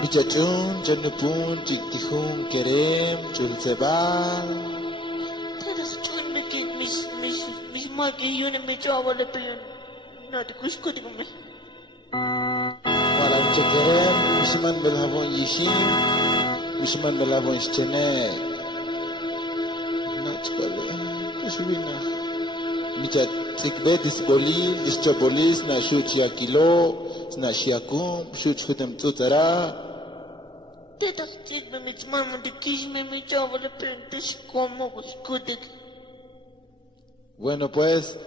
Bichachun, chanupun, chiktijun, kerem, chulcebal. Tadas chun mis marque y una me chava le peon. No te cusco de comer. Walang kerem, misman belhavon yishim, misman belhavon ischene. Nachkole, kushubina. Michat tikbe disbolis, dischobolis, na shuchi akilo, na shiakum, shuch hutem tutara. Tadas tigme mis mama de kisme me chava le peon. Tes como cusco. Bueno, pues,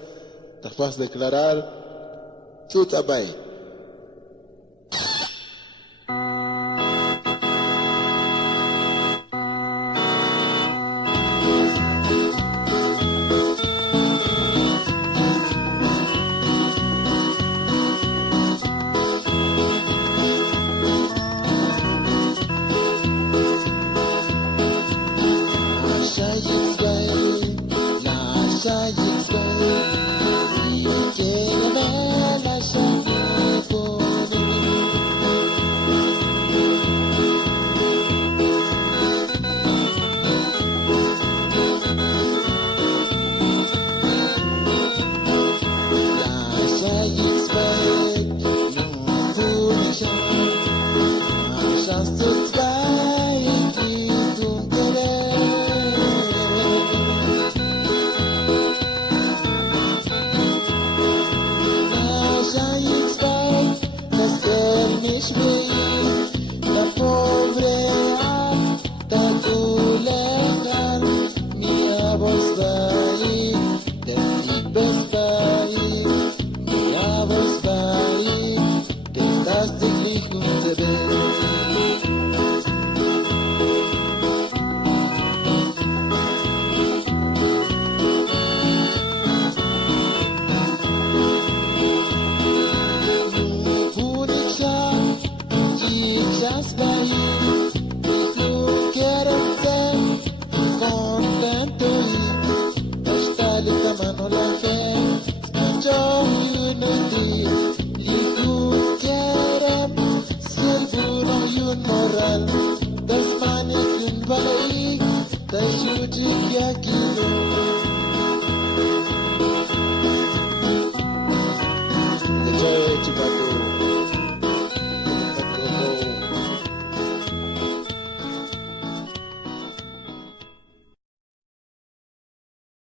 te vas a declarar chutabay. Contento y hasta el tamaño